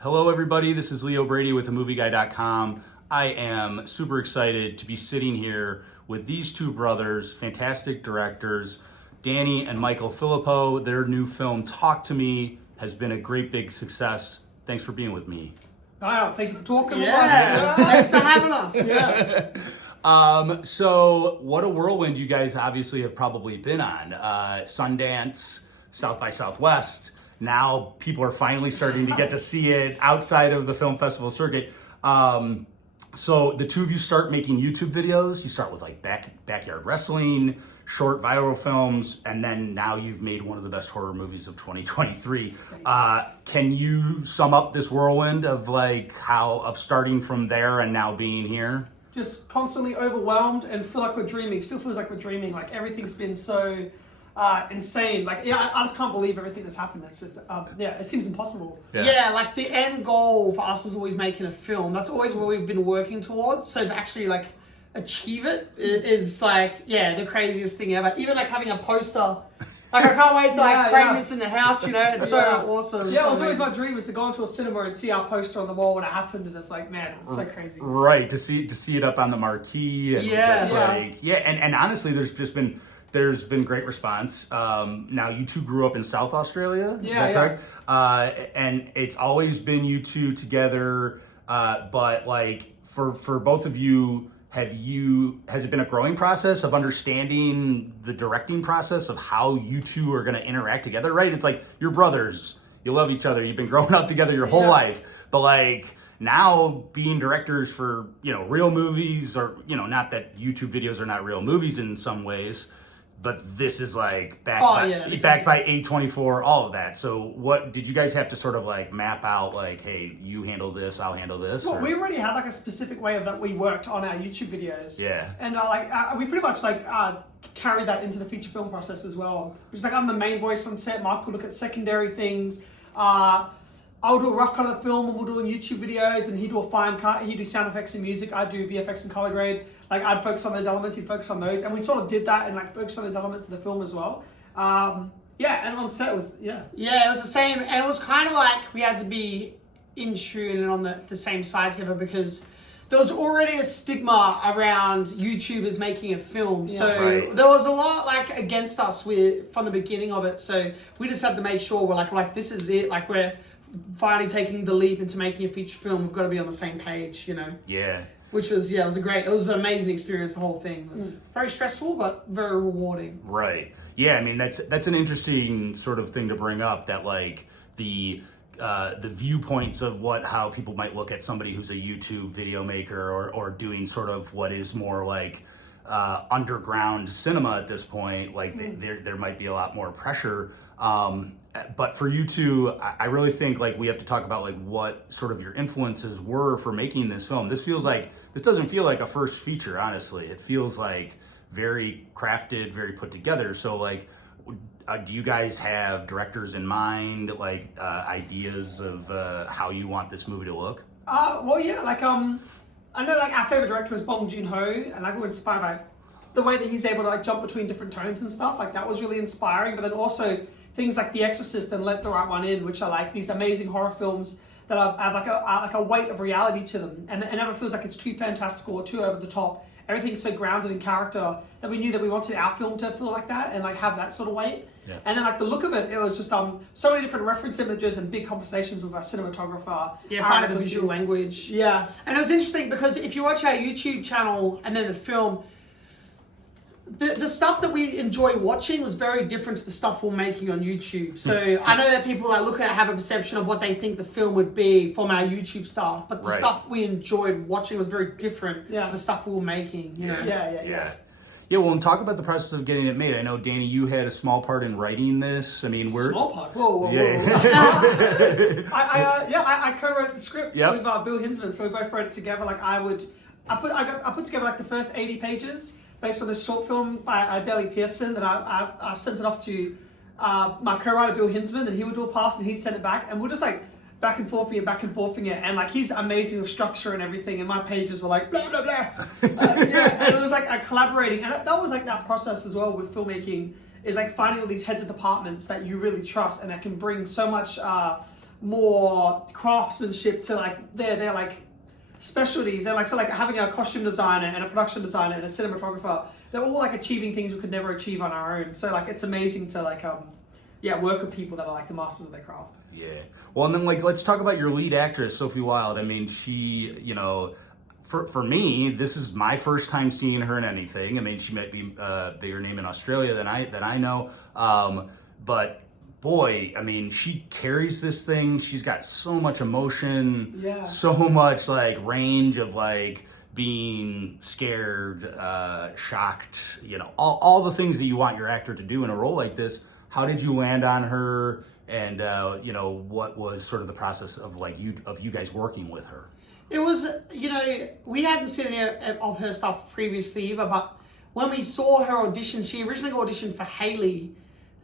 Hello everybody, this is Leo Brady with AMovieGuy.com. I am super excited to be sitting here with these two brothers, fantastic directors, Danny and Michael Philippou. Their new film, Talk to Me, has been a great big success. Thanks for being with me. Oh, thank you for talking with us. Thanks for having us. Yes. So what a whirlwind you guys obviously have probably been on. Sundance, South by Southwest. Now people are finally starting to get to see it outside of the film festival circuit. So the two of you start making YouTube videos. You start with like backyard wrestling, short viral films, and then now you've made one of the best horror movies of 2023. Can you sum up this whirlwind of of starting from there and now being here? Just constantly overwhelmed and feel like we're dreaming. Still feels like we're dreaming. Like everything's been so insane. Like, yeah, I just can't believe everything that's happened. It seems impossible. Yeah, like the end goal for us was always making a film. That's always what we've been working towards. So to actually like achieve it is like, the craziest thing ever. Even like having a poster. Like I can't wait to frame this in the house, you know? It's so awesome. Yeah, it was always my dream was to go into a cinema and see our poster on the wall when it happened, and it's like, man, it's so crazy. Right, to see it up on the marquee and and honestly there's been great response. Now you two grew up in South Australia, is that correct? And it's always been you two together, but like for both of you, has it been a growing process of understanding the directing process of how you two are going to interact together, right? It's like you're brothers, you love each other, you've been growing up together your whole life, but like now being directors for, real movies, or, not that YouTube videos are not real movies in some ways, but this is like backed by A24, all of that. So what did you guys have to sort of like map out, like, hey, you handle this, I'll handle this? Well, we already had like a specific way of that we worked on our YouTube videos. Yeah. And we pretty much carried that into the feature film process as well. Which is like I'm the main voice on set, Mark will look at secondary things. I'll do a rough cut of the film and we'll do YouTube videos, and he'd do a fine cut, he'd do sound effects and music, I'd do VFX and color grade. Like I'd focus on those elements, he'd focus on those, and we sort of did that and like focused on those elements of the film as well. And on set it was, Yeah, it was the same, and it was kind of like we had to be in tune and on the same side together, because there was already a stigma around YouTubers making a film. So there was a lot like against us from the beginning of it. So we just had to make sure we're like this is it, like we're finally taking the leap into making a feature film. We've got to be on the same page, Yeah. Which was, it was an amazing experience. The whole thing was very stressful, but very rewarding. Right. Yeah. I mean, that's an interesting sort of thing to bring up, that like the viewpoints of how people might look at somebody who's a YouTube video maker or doing sort of what is more like underground cinema at this point. Like there might be a lot more pressure. But for you two, I really think like we have to talk about like what sort of your influences were for making this film. This doesn't feel like a first feature, honestly. It feels like very crafted, very put together. So like, do you guys have directors in mind, like ideas of how you want this movie to look? I know like our favorite director is Bong Joon-ho, and like we were inspired by the way that he's able to like jump between different tones and stuff. Like that was really inspiring. But then also things like The Exorcist and Let the Right One In, which are like these amazing horror films that have like a weight of reality to them, and it never feels like it's too fantastical or too over the top. Everything's so grounded in character that we knew that we wanted our film to feel like that and like have that sort of weight. Yeah. And then like the look of it was just so many different reference images and big conversations with our cinematographer. Yeah, finding the visual language. Yeah. And it was interesting because if you watch our YouTube channel and then the film, the stuff that we enjoy watching was very different to the stuff we're making on YouTube. So I know that people that look at it have a perception of what they think the film would be from our YouTube stuff, but the stuff we enjoyed watching was very different to the stuff we were making, Yeah, well, and talk about the process of getting it made. I know, Danny, you had a small part in writing this. I mean, small part? Whoa. I co-wrote the script with Bill Hinsman, so we both wrote it together. Like I put together like the first 80 pages, based on this short film by Deli Pearson that I sent it off to my co-writer Bill Hinsman, and he would do a pass and he'd send it back, and we're just like back and forthing it, and like he's amazing with structure and everything, and my pages were like blah blah blah. And it was like collaborating, and that was like that process as well with filmmaking. is like finding all these heads of departments that you really trust and that can bring so much more craftsmanship to like their like specialties. And like, so like having a costume designer and a production designer and a cinematographer, they're all like achieving things we could never achieve on our own. So like, it's amazing to like, work with people that are like the masters of their craft. Yeah. Well, and then like, let's talk about your lead actress, Sophie Wilde. I mean, she, you know, for me, this is my first time seeing her in anything. I mean, she might be a bigger name in Australia than I know. But boy, I mean, she carries this thing. She's got so much emotion, so much like range of like being scared, shocked, you know, all the things that you want your actor to do in a role like this. How did you land on her? And, you know, what was sort of the process of like you guys working with her? It was, you know, we hadn't seen any of her stuff previously either, but when we saw her audition, she originally auditioned for Hayley,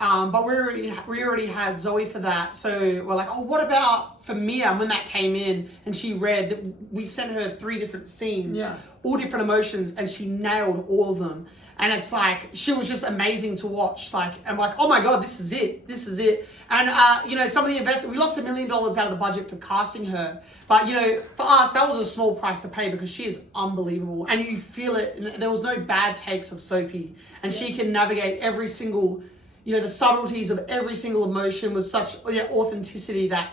but we already had Zoe for that. So we're like, oh, what about for Mia? And when that came in and she read, we sent her 3 different scenes, all different emotions, and she nailed all of them. And it's like, she was just amazing to watch. Like, I'm like, oh my God, this is it. This is it. And, you know, some of the investors, we lost $1 million out of the budget for casting her. But, you know, for us, that was a small price to pay because she is unbelievable. And you feel it. And there was no bad takes of Sophie. And she can navigate every single, you know, the subtleties of every single emotion with such authenticity that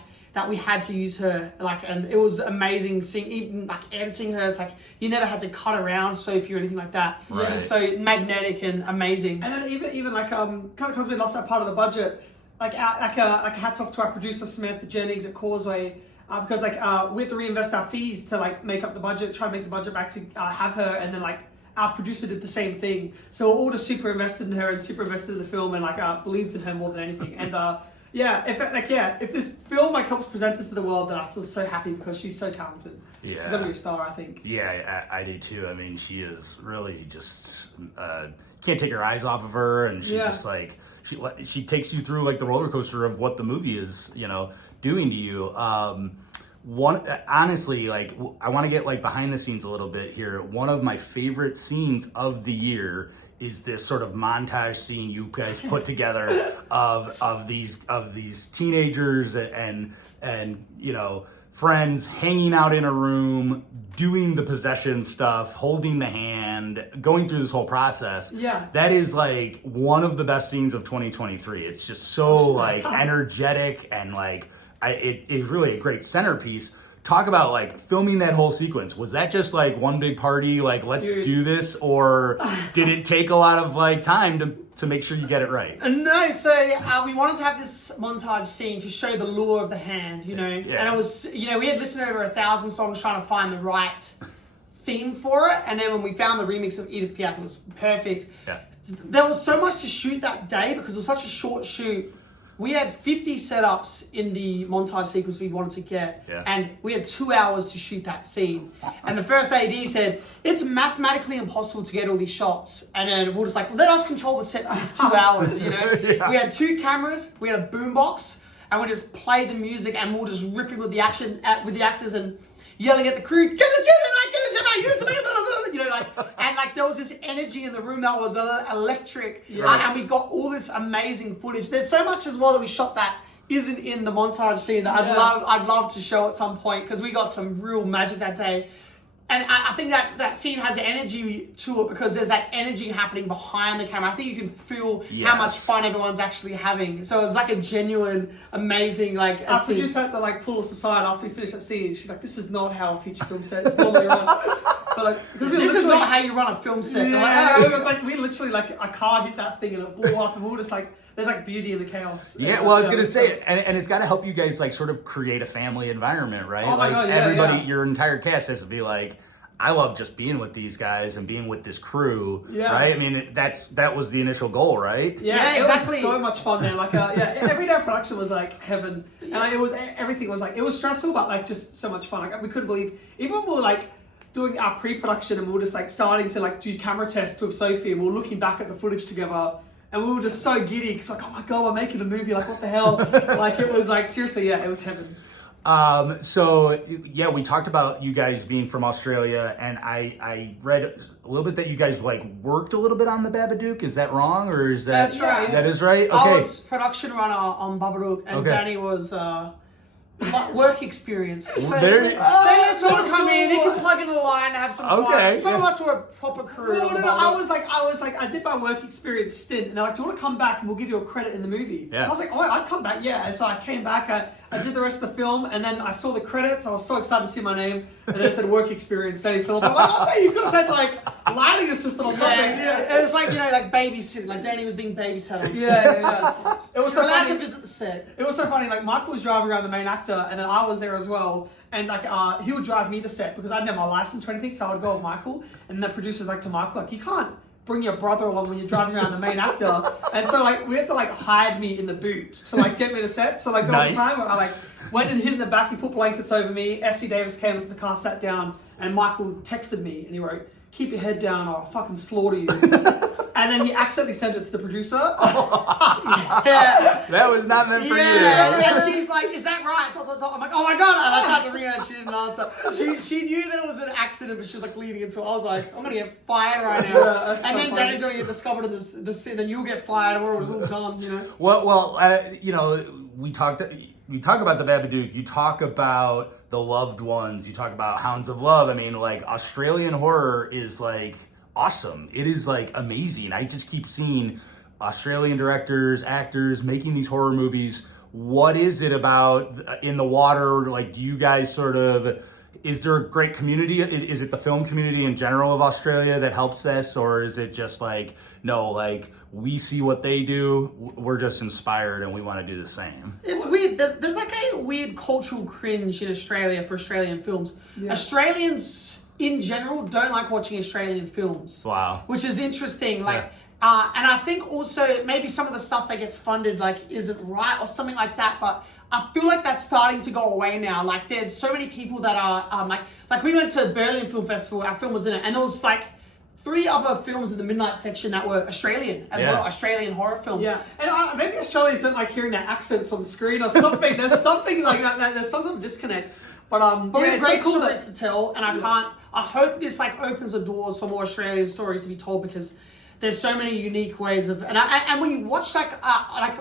we had to use her, like, and it was amazing seeing, even like editing her. It's like you never had to cut around Sophie or anything like that. Right. She's just so magnetic and amazing. And then even like because we lost that part of the budget, like hats off to our producer Samantha Jennings at Causeway, because like we had to reinvest our fees to like make up the budget, try and make the budget back to have her, and then like our producer did the same thing. So we're all just super invested in her and super invested in the film and like believed in her more than anything. And if this film like helps present it to the world, then I feel so happy because she's so talented. Yeah. She's only a star, I think. Yeah, I do too. I mean, she is really just can't take your eyes off of her, and she's just like she takes you through like the roller coaster of what the movie is, you know, doing to you. Honestly, like I want to get like behind the scenes a little bit here. One of my favorite scenes of the year is this sort of montage scene you guys put together of these teenagers and you know, friends hanging out in a room, doing the possession stuff, holding the hand, going through this whole process. Yeah. That is like one of the best scenes of 2023. It's just so like energetic and like it is really a great centerpiece. Talk about like filming that whole sequence. Was that just like one big party, like let's do this, or did it take a lot of like time to make sure you get it right? No, so we wanted to have this montage scene to show the lure of the hand, you know, and it was, you know, we had listened to over 1,000 songs trying to find the right theme for it, and then when we found the remix of Edith Piaf, it was perfect. Yeah. There was so much to shoot that day because it was such a short shoot. We had 50 setups in the montage sequence we wanted to get, and we had 2 hours to shoot that scene. And the first AD said, it's mathematically impossible to get all these shots. And then we're just like, let us control the set for these 2 hours, you know? We had 2 cameras, we had a boombox, and we just played the music, and we were just riffing with the action, with the actors and yelling at the crew, get the gym in, you know, like, and like there was this energy in the room that was electric, and we got all this amazing footage. There's so much as well that we shot that isn't in the montage scene that I'd love to show at some point because we got some real magic that day. And I think that scene has energy to it because there's that energy happening behind the camera. I think you can feel how much fun everyone's actually having. So it's like a genuine, amazing, like... Our producer had to like pull us aside after we finished that scene. She's like, this is not how a feature film set is normally run. But like, this is not how you run a film set. We literally like a car hit that thing and it blew up and we were just like... There's like beauty in the chaos. Yeah, well, I was gonna say, and it's got to help you guys like sort of create a family environment, right? Oh my God, everybody, your entire cast has to be like, I love just being with these guys and being with this crew, right? I mean, that was the initial goal, right? Yeah, exactly. It was so much fun, man. Like, every day of production was like heaven, and everything was like, it was stressful, but like just so much fun. Like we couldn't believe, even when we were like doing our pre-production and we were just like starting to like do camera tests with Sophie, and we were looking back at the footage together. And we were just so giddy because like, oh my God, we're making a movie. Like, what the hell? Like, it was like, seriously, it was heaven. So yeah, we talked about you guys being from Australia, and I read a little bit that you guys like worked a little bit on the Babadook. Is that wrong, or is that That's right? That is right. Okay. I was production runner on Babadook, and Danny was work experience. So they let someone come in, he can plug into the line and have some fun. Some of us were a proper crew. No, I was like, I did my work experience stint, and they're like, do you want to come back and we'll give you a credit in the movie? Yeah. I was like, oh, I'd come back, yeah. And so I came back, I did the rest of the film, and then I saw the credits. I was so excited to see my name, and then it said work experience, Danny Philippou. I'm like, oh, you could have said like lighting assistant or something. Yeah. It was like, like babysitting, like Danny was being babysat. Yeah. It was so allowed funny to visit the set. It was so funny. Like Michael was driving around, the main actor, and then I was there as well. And like he would drive me to set because I didn't have my license or anything, so I would go with Michael. And the producer's like to Michael, like, you can't bring your brother along when you're driving around the main actor. And so like we had to like hide me in the boot to like get me to set. So like there was a time where I like went and hid in the back. He put blankets over me. Essie Davis came into the car, sat down, and Michael texted me and he wrote, "Keep your head down or I'll fucking slaughter you." And then he accidentally sent it to the producer. That was not meant for you. And she's like, "Is that right?" I'm like, "Oh my god!" And I tried to ring her, and she didn't answer. She knew that it was an accident, but she was like leading into it. I was like, "I'm gonna get fired right now." And then Danny's gonna get discovered in the scene, and you'll get fired, or it was all done, you know. Well, we talk about the Babadook. You talk about the loved ones. You talk about Hounds of Love. I mean, like Australian horror is like awesome. It is like amazing. I just keep seeing Australian directors, actors making these horror movies. What is it about in the water? Like, do you guys sort of, is there a great community? Is it the film community in general of Australia that helps this? Or is it just like, no, like we see what they do, we're just inspired and we want to do the same? It's weird. There's like a weird cultural cringe in Australia for Australian films. Yeah. Australians in general don't like watching Australian films. Wow. Which is interesting. Like, and I think also maybe some of the stuff that gets funded like isn't right or something like that. But I feel like that's starting to go away now. Like, there's so many people that are like we went to Berlin Film Festival. Our film was in it, and there was like 3 other films in the midnight section that were Australian as well, Australian horror films. Yeah, and maybe Australians don't like hearing their accents on screen or something. There's something like that. There's some sort of disconnect. But we have great stories to tell, and I hope this like opens the doors for more Australian stories to be told, because there's so many unique ways of, and when you watch like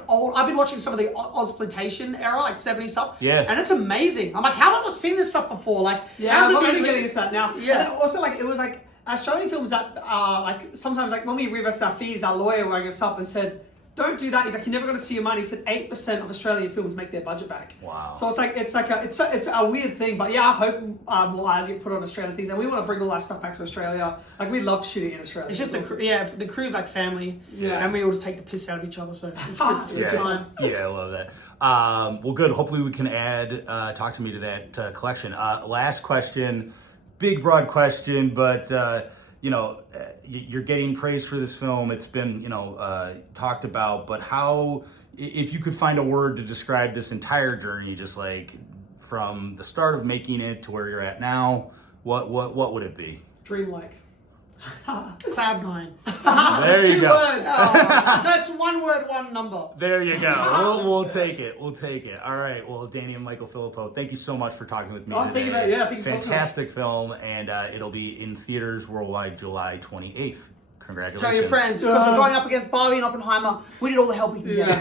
old, I've been watching some of the Ozploitation era, like 70s stuff, and it's amazing. I'm like, how have I not seen this stuff before? Like, I'm only getting into that now. Yeah, and also like it was like Australian films that like sometimes like when we reversed our fees, our lawyer rang us up and said, don't do that. He's like, you're never going to see your money. He said 8% of Australian films make their budget back. Wow. So it's a weird thing, but yeah, I hope more eyes get put on Australian things, and we want to bring all that stuff back to Australia. Like, we love shooting in Australia. It's just the crew's like family, and we all just take the piss out of each other. So it's good. It's fun. Yeah, I love that. Well, good. Hopefully, we can add Talk to Me to that collection. Last question, big broad question, but. You're getting praise for this film. It's been, talked about, but how, if you could find a word to describe this entire journey, just like from the start of making it to where you're at now, what would it be? Dreamlike. Cloud9. There you go. Words. That's one word, one number. There you go. We'll take it. We'll take it. All right. Well, Danny and Michael Philippou, thank you so much for talking with me today. Thank you. Fantastic film, and it'll be in theaters worldwide July 28th. Congratulations. Tell your friends, because we're going up against Barbie and Oppenheimer. We need all the help we can get.